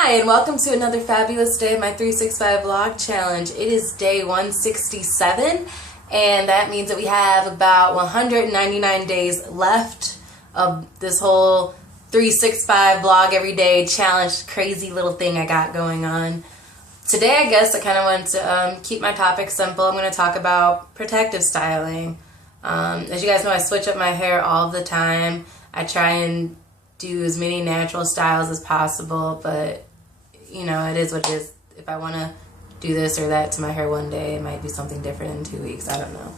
Hi, and welcome to another fabulous day of my 365 vlog challenge. It is day 167, and that means that we have about 199 days left of this whole 365 vlog every day challenge crazy little thing I got going on. Today, I guess I kind of wanted to keep my topic simple. I'm going to talk about protective styling. As you guys know, I switch up my hair all the time. I try and do as many natural styles as possible, but you know, it is what it is. If I want to do this or that to my hair one day, it might be something different in 2 weeks. I don't know.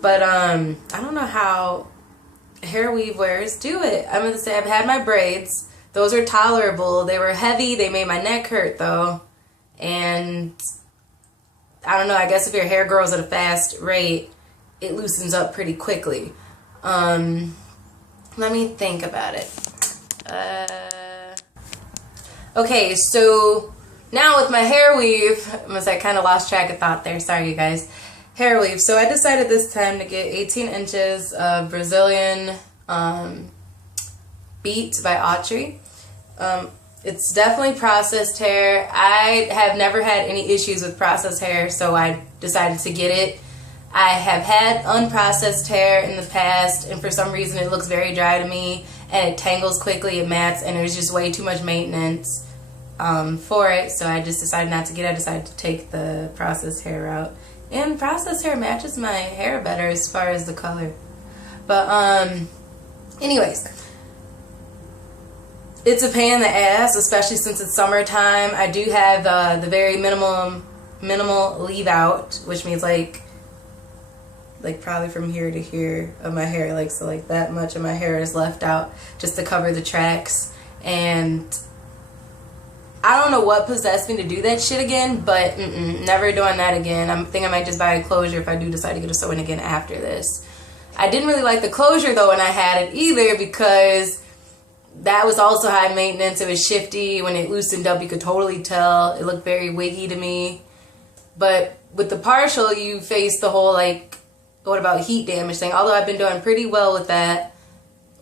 But I don't know how hair weave wearers do it. I'm going to say I've had my braids. Those are tolerable. They were heavy. They made my neck hurt though. And I don't know, I guess if your hair grows at a fast rate, it loosens up pretty quickly. Let me think about it. Okay, so now with my hair weave, I kind of lost track of thought there. Sorry, you guys. Hair weave. So I decided this time to get 18 inches of Brazilian beat by Autry. It's definitely processed hair. I have never had any issues with processed hair, so I decided to get it. I have had unprocessed hair in the past, and for some reason it looks very dry to me, and it tangles quickly, it mats, and there's just way too much maintenance for it, so I just decided not to get it. I decided to take the processed hair route, and processed hair matches my hair better as far as the color. But anyways, it's a pain in the ass, especially since it's summertime. I do have the very minimal leave out, which means like probably from here to here of my hair, so that much of my hair is left out just to cover the tracks. And I don't know what possessed me to do that shit again, but never doing that again. I think I might just buy a closure if I do decide to get a sew-in again after this. I didn't really like the closure though when I had it either, because that was also high maintenance. It was shifty. When it loosened up, you could totally tell. It looked very wiggy to me. But with the partial, you face the whole what about heat damage thing? Although I've been doing pretty well with that.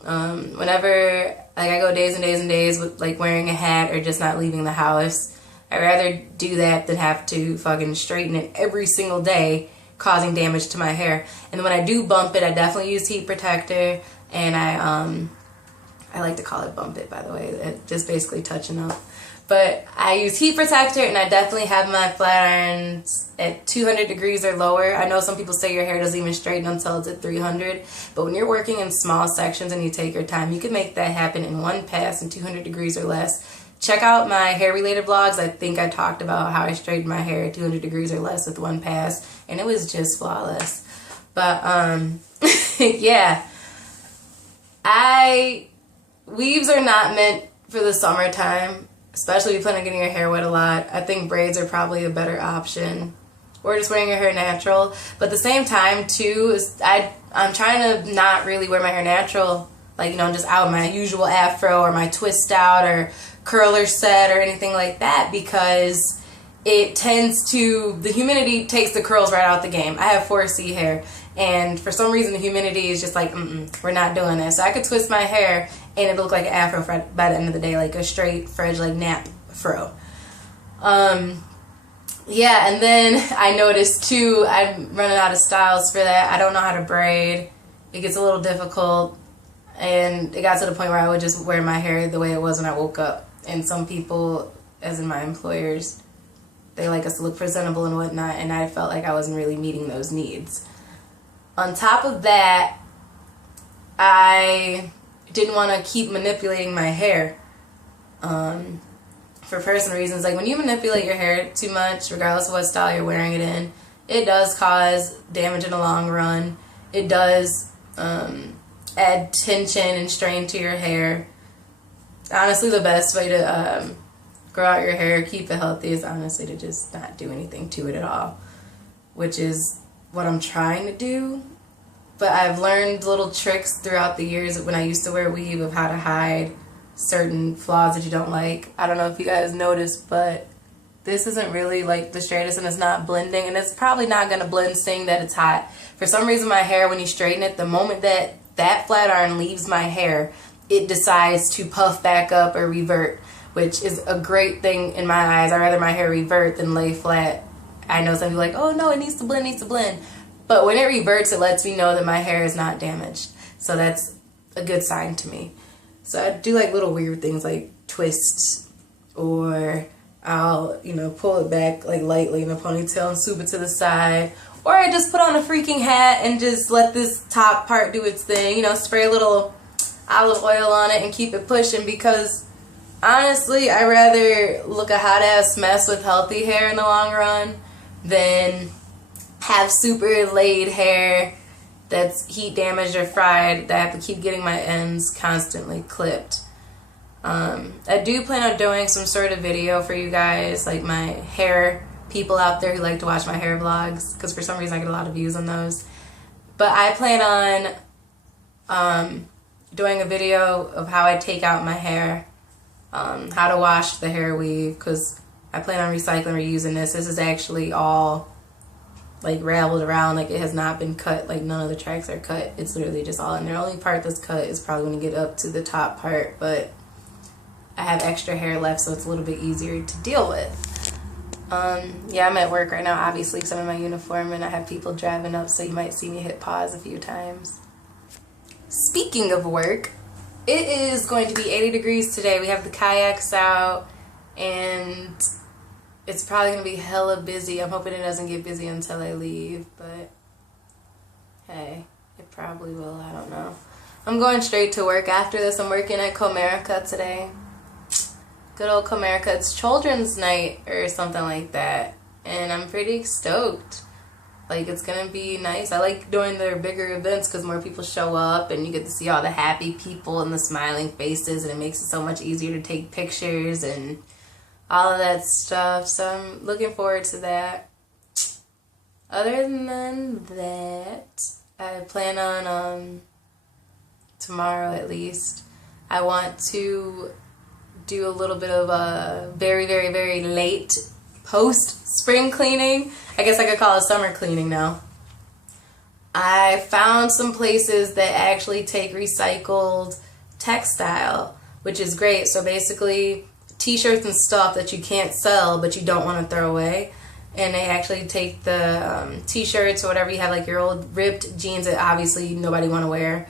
Whenever I go days and days and days with wearing a hat or just not leaving the house, I'd rather do that than have to fucking straighten it every single day, causing damage to my hair. And when I do bump it, I definitely use heat protector, and I like to call it bump it, by the way. It's just basically touching up. But I use heat protector, and I definitely have my flat irons at 200 degrees or lower. I know some people say your hair doesn't even straighten until it's at 300, but when you're working in small sections and you take your time, you can make that happen in one pass in 200 degrees or less. Check out my hair-related vlogs. I think I talked about how I straightened my hair at 200 degrees or less with one pass, and it was just flawless. But, yeah. Weaves are not meant for the summertime, especially if you plan on getting your hair wet a lot. I think braids are probably a better option, or just wearing your hair natural. But at the same time, too, I'm trying to not really wear my hair natural, just out my usual afro or my twist out or curler set or anything like that, because it tends to, the humidity takes the curls right out the game. I have 4C hair, and for some reason the humidity is just we're not doing this. So I could twist my hair and it looked like an afro by the end of the day, like a straight fringe, nap fro. Yeah, and then I noticed too, I'm running out of styles for that. I don't know how to braid. It gets a little difficult, and it got to the point where I would just wear my hair the way it was when I woke up. And some people, as in my employers, they like us to look presentable and whatnot, and I felt like I wasn't really meeting those needs. On top of that, I didn't want to keep manipulating my hair for personal reasons. When you manipulate your hair too much, regardless of what style you're wearing it in, it does cause damage in the long run. It does add tension and strain to your hair. Honestly, the best way to grow out your hair, keep it healthy, is honestly to just not do anything to it at all, which is what I'm trying to do. But I've learned little tricks throughout the years when I used to wear weave of how to hide certain flaws that you don't like. I don't know if you guys noticed, but this isn't really the straightest, and it's not blending, and it's probably not going to blend seeing that it's hot. For some reason, my hair, when you straighten it, the moment that flat iron leaves my hair, it decides to puff back up or revert. which is a great thing in my eyes. I'd rather my hair revert than lay flat. I know some people are like, oh no, it needs to blend, But when it reverts, it lets me know that my hair is not damaged. So that's a good sign to me. So I do like little weird things like twists, or I'll, pull it back like lightly in a ponytail and swoop it to the side. Or I just put on a freaking hat and just let this top part do its thing. Spray a little olive oil on it and keep it pushing, because honestly, I'd rather look a hot ass mess with healthy hair in the long run than have super laid hair that's heat damaged or fried that I have to keep getting my ends constantly clipped. I do plan on doing some sort of video for you guys, like my hair people out there who like to watch my hair vlogs, because for some reason I get a lot of views on those. But I plan on doing a video of how I take out my hair, how to wash the hair weave, because I plan on recycling, reusing this. This is actually all like raveled around, like it has not been cut, like none of the tracks are cut. It's literally just all in there. The only part that's cut is probably when you get up to the top part, but I have extra hair left, so it's a little bit easier to deal with. Yeah, I'm at work right now, obviously, because I'm in my uniform and I have people driving up, so you might see me hit pause a few times. Speaking of work, it is going to be 80 degrees today. We have the kayaks out, and it's probably going to be hella busy. I'm hoping it doesn't get busy until I leave, but hey, it probably will. I don't know. I'm going straight to work after this. I'm working at Comerica today. Good old Comerica. It's children's night or something like that, and I'm pretty stoked. Like, it's gonna be nice. I like doing their bigger events because more people show up and you get to see all the happy people and the smiling faces, and it makes it so much easier to take pictures and all of that stuff. So I'm looking forward to that. Other than that, I plan on tomorrow at least, I want to do a little bit of a very, very, very late post-spring cleaning. I guess I could call it summer cleaning now. I found some places that actually take recycled textile, which is great. So basically, t-shirts and stuff that you can't sell but you don't want to throw away, and they actually take the t-shirts or whatever you have, like your old ripped jeans that obviously nobody want to wear,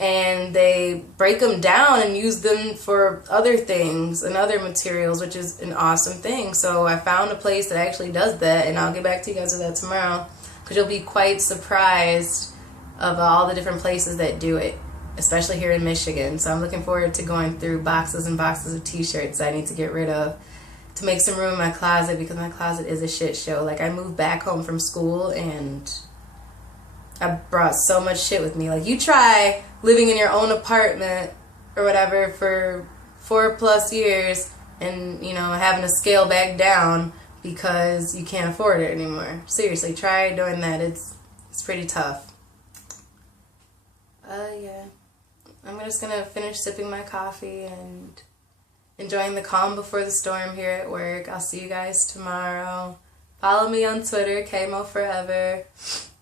and they break them down and use them for other things and other materials, which is an awesome thing. So I found a place that actually does that, and I'll get back to you guys with that tomorrow, because you'll be quite surprised of all the different places that do it, especially here in Michigan. So I'm looking forward to going through boxes and boxes of t-shirts I need to get rid of to make some room in my closet, because my closet is a shit show. Like, I moved back home from school and I brought so much shit with me. Like, you try living in your own apartment or whatever for 4+ years and, having to scale back down because you can't afford it anymore. Seriously, try doing that. It's pretty tough. Yeah. I'm just going to finish sipping my coffee and enjoying the calm before the storm here at work. I'll see you guys tomorrow. Follow me on Twitter, KMO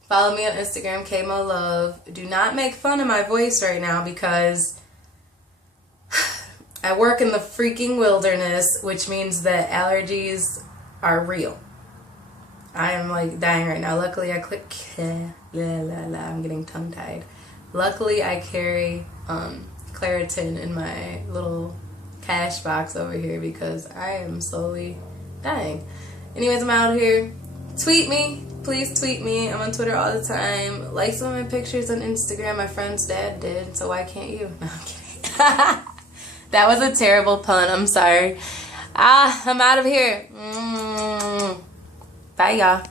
Follow me on Instagram, KMOLove. Do not make fun of my voice right now, because I work in the freaking wilderness, which means that allergies are real. I am like dying right now. Luckily I I'm getting tongue-tied. Luckily I carry Claritin in my little cash box over here, because I am slowly dying. Anyways, I'm out here. Tweet me. Please tweet me. I'm on Twitter all the time. Like some of my pictures on Instagram. My friend's dad did, so why can't you? No, I'm kidding. That was a terrible pun. I'm sorry. I'm out of here. Bye, y'all.